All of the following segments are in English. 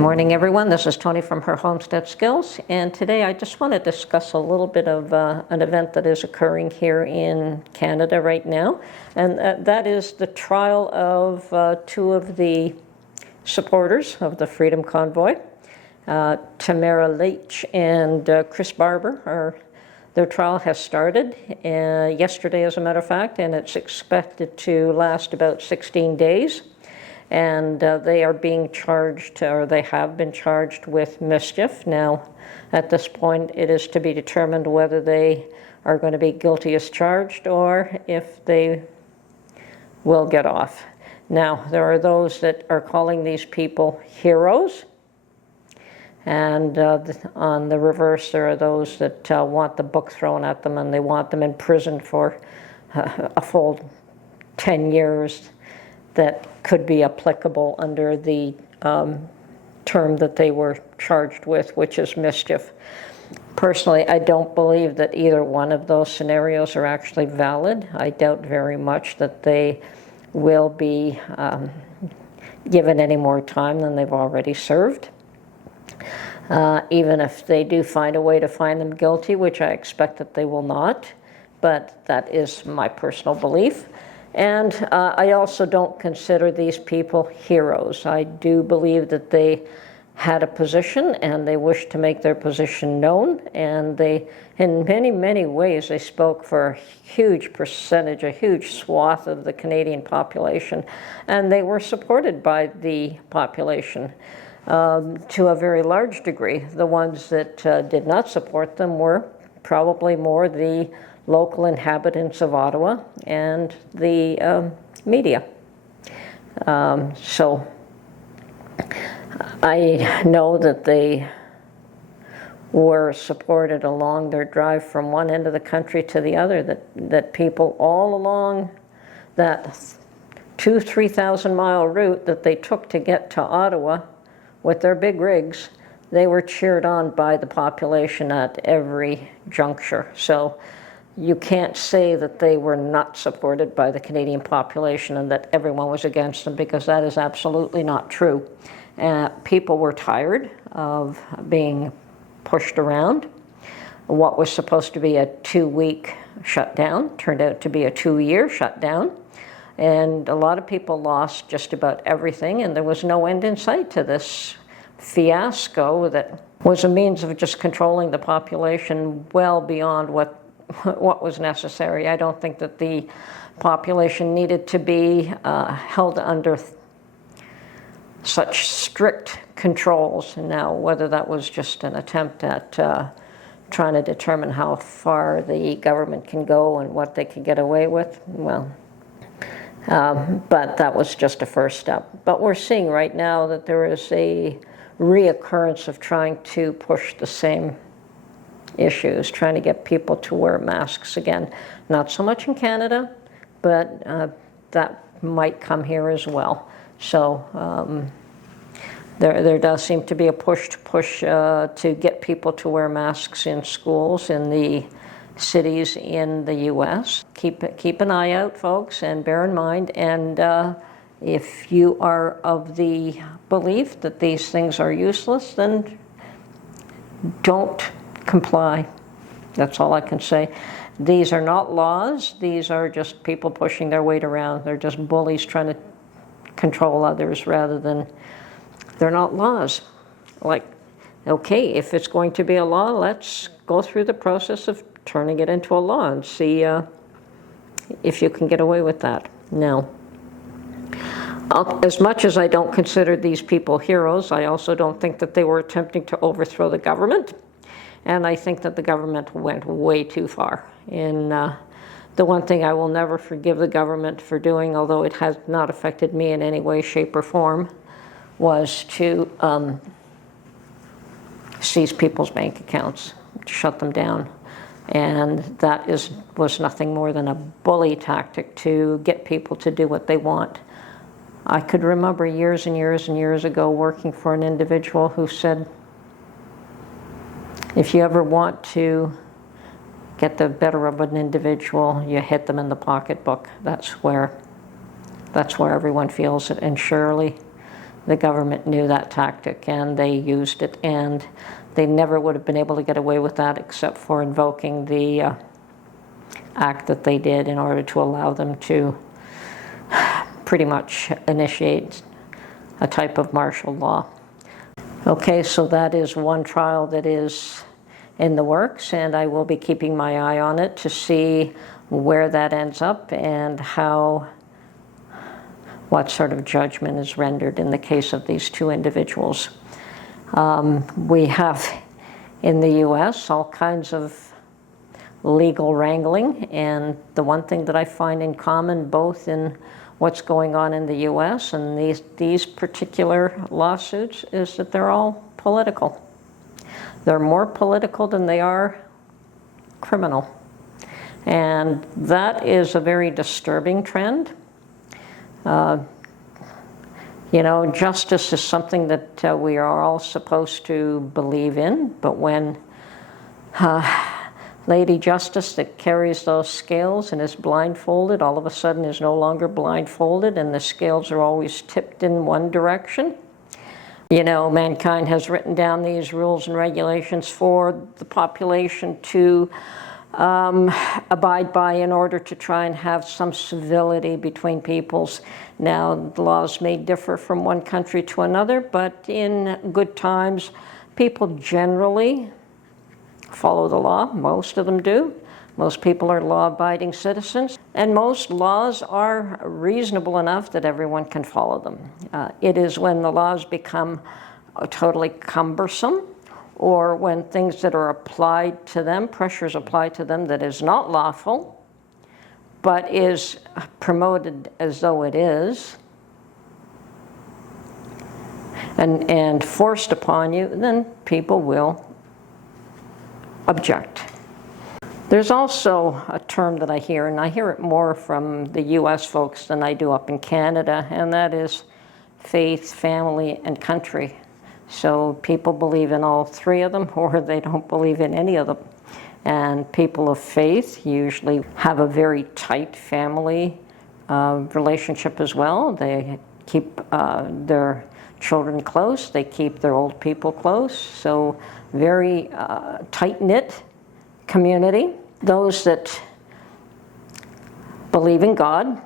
morning, everyone. This is Tony from Her Homestead Skills, and today I just want to discuss a little bit of an event that is occurring here in Canada right now, and that is the trial of two of the supporters of the Freedom Convoy, Tamara Leach and Chris Barber. Their trial has started yesterday, as a matter of fact, and it's expected to last about 16 days. And they are being charged, or they have been charged, with mischief. Now, at this point, it is to be determined whether they are going to be guilty as charged or if they will get off. Now, there are those that are calling these people heroes, and on the reverse, there are those that want the book thrown at them and they want them imprisoned for a full 10 years. That could be applicable under the term that they were charged with, which is mischief. Personally, I don't believe that either one of those scenarios are actually valid. I doubt very much that they will be given any more time than they've already served. Even if they do find a way to find them guilty, which I expect that they will not, but that is my personal belief. And I also don't consider these people heroes. I do believe that they had a position and they wished to make their position known, and they, in many, many ways, they spoke for a huge percentage, a huge swath of the Canadian population, and they were supported by the population to a very large degree. The ones that did not support them were probably more the local inhabitants of Ottawa and the media. So I know that they were supported along their drive from one end of the country to the other, that people all along that 2,000-3,000 mile route that they took to get to Ottawa with their big rigs, they were cheered on by the population at every juncture. So you can't say that they were not supported by the Canadian population and that everyone was against them, because that is absolutely not true. People were tired of being pushed around. What was supposed to be a 2-week shutdown turned out to be a 2-year shutdown. And a lot of people lost just about everything, and there was no end in sight to this fiasco that was a means of just controlling the population well beyond what was necessary. I don't think that the population needed to be held under such strict controls. Now, whether that was just an attempt at trying to determine how far the government can go and what they can get away with, well, but that was just a first step. But we're seeing right now that there is a reoccurrence of trying to push the same issues, trying to get people to wear masks again. Not so much in Canada, but that might come here as well. So there does seem to be a push to get people to wear masks in schools in the cities in the U.S. Keep an eye out, folks, and bear in mind, and if you are of the belief that these things are useless, then don't comply. That's all I can say. These are not laws. These are just people pushing their weight around. They're just bullies trying to control others rather than, they're not laws. Like, okay, if it's going to be a law, let's go through the process of turning it into a law and see if you can get away with that. Now, as much as I don't consider these people heroes, I also don't think that they were attempting to overthrow the government. And I think that the government went way too far. And the one thing I will never forgive the government for doing, although it has not affected me in any way, shape, or form, was to seize people's bank accounts, shut them down. And that was nothing more than a bully tactic to get people to do what they want. I could remember years and years and years ago working for an individual who said, if you ever want to get the better of an individual, you hit them in the pocketbook. That's where everyone feels it. And surely the government knew that tactic and they used it, and they never would have been able to get away with that except for invoking the act that they did in order to allow them to pretty much initiate a type of martial law. Okay, so that is one trial that is in the works, and I will be keeping my eye on it to see where that ends up and what sort of judgment is rendered in the case of these two individuals. We have in the US all kinds of legal wrangling, and the one thing that I find in common both in what's going on in the US and these particular lawsuits is that they're all political. They're more political than they are criminal. And that is a very disturbing trend. You know, justice is something that we are all supposed to believe in, but when Lady Justice that carries those scales and is blindfolded all of a sudden is no longer blindfolded, and the scales are always tipped in one direction. You know, mankind has written down these rules and regulations for the population to abide by in order to try and have some civility between peoples. Now, the laws may differ from one country to another, but in good times, people generally follow the law. Most of them do. Most people are law-abiding citizens, and most laws are reasonable enough that everyone can follow them. It is when the laws become totally cumbersome, or when things that are applied to them, pressures applied to them that is not lawful, but is promoted as though it is, and forced upon you, then people will object. There's also a term that I hear, and I hear it more from the US folks than I do up in Canada, and that is faith, family, and country. So people believe in all three of them, or they don't believe in any of them. And people of faith usually have a very tight family relationship as well. They keep their children close, they keep their old people close, so very tight-knit community. Those that believe in God,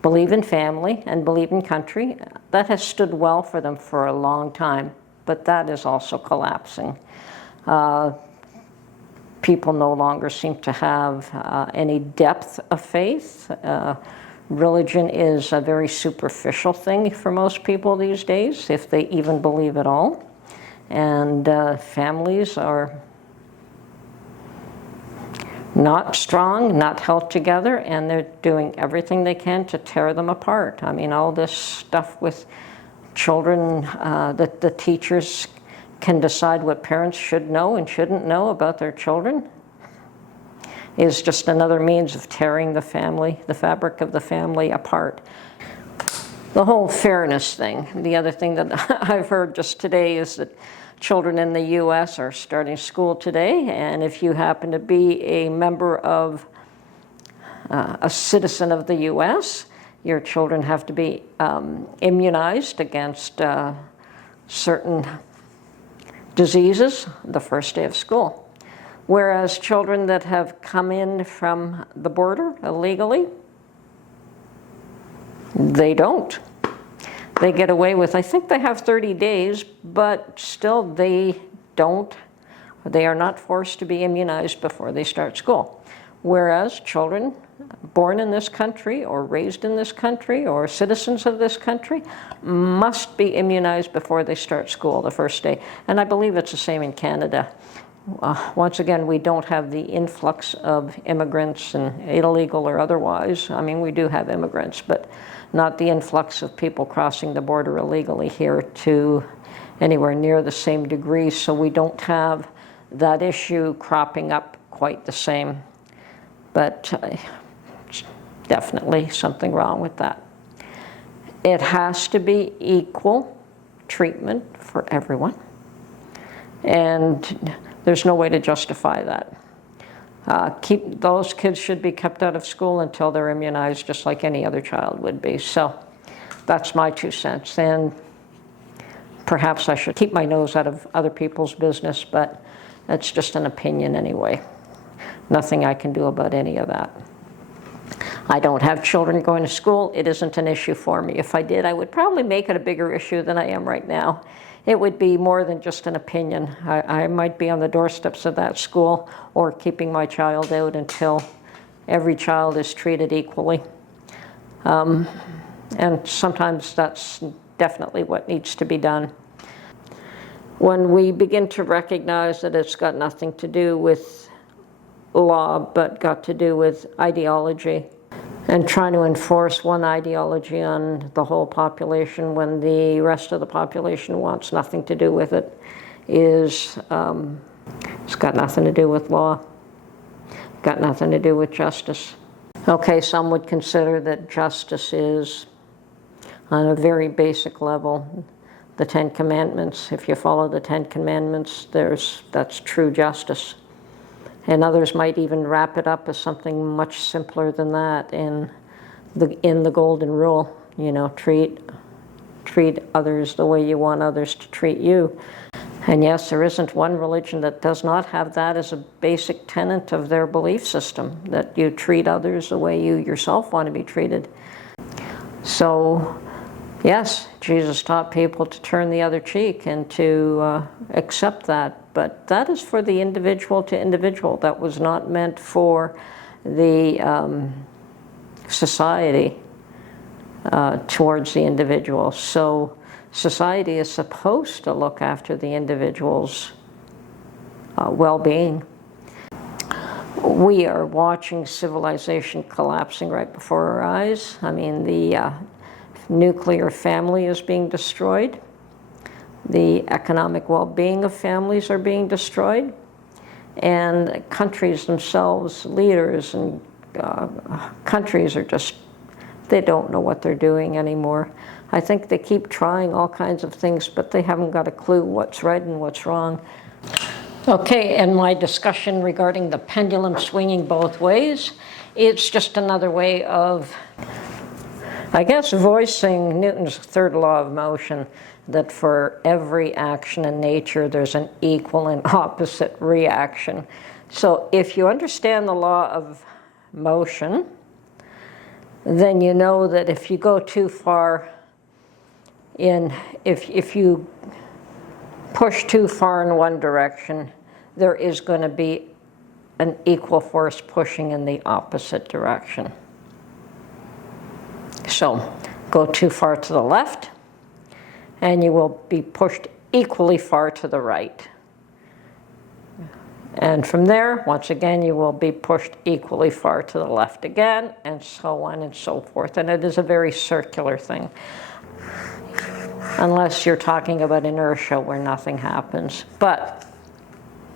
believe in family, and believe in country, that has stood well for them for a long time, but that is also collapsing. People no longer seem to have any depth of faith. Religion is a very superficial thing for most people these days, if they even believe at all. And families are not strong, not held together, and they're doing everything they can to tear them apart. I mean, all this stuff with children, that the teachers can decide what parents should know and shouldn't know about their children, is just another means of tearing the family, the fabric of the family apart. The whole fairness thing. The other thing that I've heard just today is that children in the US are starting school today, and if you happen to be a member of a citizen of the US, your children have to be immunized against certain diseases the first day of school. Whereas children that have come in from the border illegally, they don't. They get away with, I think they have 30 days, but still they are not forced to be immunized before they start school. Whereas children born in this country or raised in this country or citizens of this country must be immunized before they start school the first day. And I believe it's the same in Canada. Once again, we don't have the influx of immigrants, and illegal or otherwise. I mean, we do have immigrants, but not the influx of people crossing the border illegally here to anywhere near the same degree, so we don't have that issue cropping up quite the same. But definitely something wrong with that. It has to be equal treatment for everyone, and there's no way to justify that. Those kids should be kept out of school until they're immunized, just like any other child would be. So That's my 2 cents, and perhaps I should keep my nose out of other people's business, but it's just an opinion anyway. Nothing I can do about any of that. I don't have children going to school. It isn't an issue for me. If I did, I would probably make it a bigger issue than I am right now. It would be more than just an opinion. I might be on the doorsteps of that school or keeping my child out until every child is treated equally. And sometimes that's definitely what needs to be done. When we begin to recognize that it's got nothing to do with law, but got to do with ideology, and trying to enforce one ideology on the whole population when the rest of the population wants nothing to do with it, it's got nothing to do with law, got nothing to do with justice. Okay, some would consider that justice is, on a very basic level, the 10 Commandments. If you follow the 10 Commandments, that's true justice. And others might even wrap it up as something much simpler than that in the Golden Rule. You know, treat others the way you want others to treat you. And yes, there isn't one religion that does not have that as a basic tenet of their belief system, that you treat others the way you yourself want to be treated. So, yes, Jesus taught people to turn the other cheek and to accept that. But that is for the individual to individual. That was not meant for the society towards the individual. So society is supposed to look after the individual's well-being. We are watching civilization collapsing right before our eyes. I mean, the nuclear family is being destroyed. The economic well-being of families are being destroyed. And countries themselves, leaders and countries are just, they don't know what they're doing anymore. I think they keep trying all kinds of things, but they haven't got a clue what's right and what's wrong. Okay, and my discussion regarding the pendulum swinging both ways, it's just another way of, I guess, voicing Newton's third law of motion, that for every action in nature, there's an equal and opposite reaction. So if you understand the law of motion, then you know that if you go too far if you push too far in one direction, there is going to be an equal force pushing in the opposite direction. So go too far to the left, and you will be pushed equally far to the right. And from there, once again, you will be pushed equally far to the left again, and so on and so forth. And it is a very circular thing, unless you're talking about inertia where nothing happens. But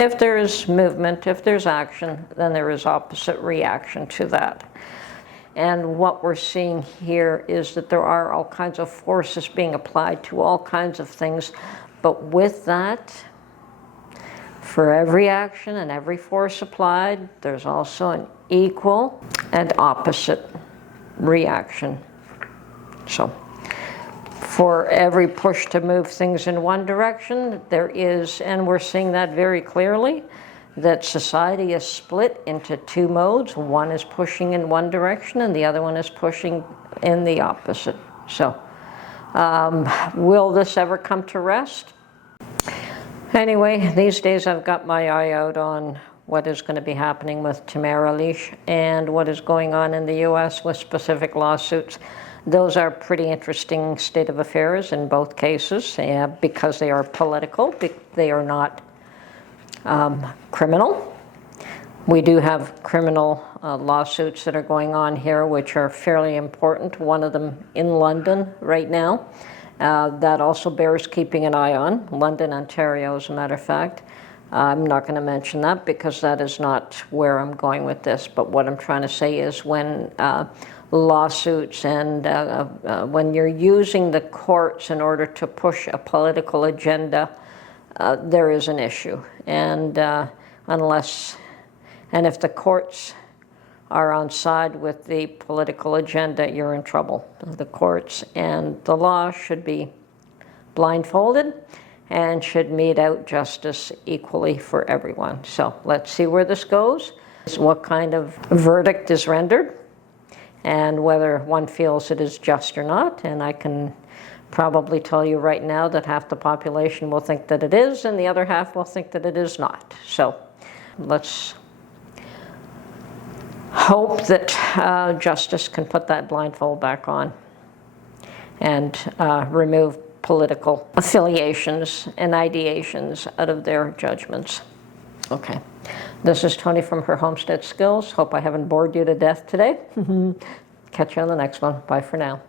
if there is movement, if there's action, then there is opposite reaction to that. And what we're seeing here is that there are all kinds of forces being applied to all kinds of things. But with that, for every action and every force applied, there's also an equal and opposite reaction. So for every push to move things in one direction, there is, and we're seeing that very clearly, that society is split into two modes. One is pushing in one direction and the other one is pushing in the opposite. So will this ever come to rest? Anyway, these days I've got my eye out on what is going to be happening with Tamara Lich and what is going on in the US with specific lawsuits. Those are pretty interesting state of affairs in both cases, because they are political. They are not criminal. We do have criminal lawsuits that are going on here, which are fairly important. One of them in London right now. That also bears keeping an eye on. London, Ontario, as a matter of fact. I'm not going to mention that because that is not where I'm going with this. But what I'm trying to say is when lawsuits and when you're using the courts in order to push a political agenda, there is an issue. And if the courts are on side with the political agenda, you're in trouble. The courts and the law should be blindfolded and should mete out justice equally for everyone. So let's see where this goes, what kind of verdict is rendered, and whether one feels it is just or not. And I can probably tell you right now that half the population will think that it is, and the other half will think that it is not. So let's hope that justice can put that blindfold back on and remove political affiliations and ideations out of their judgments. Okay. This is Tony from Her Homestead Skills. Hope I haven't bored you to death today. Catch you on the next one. Bye for now.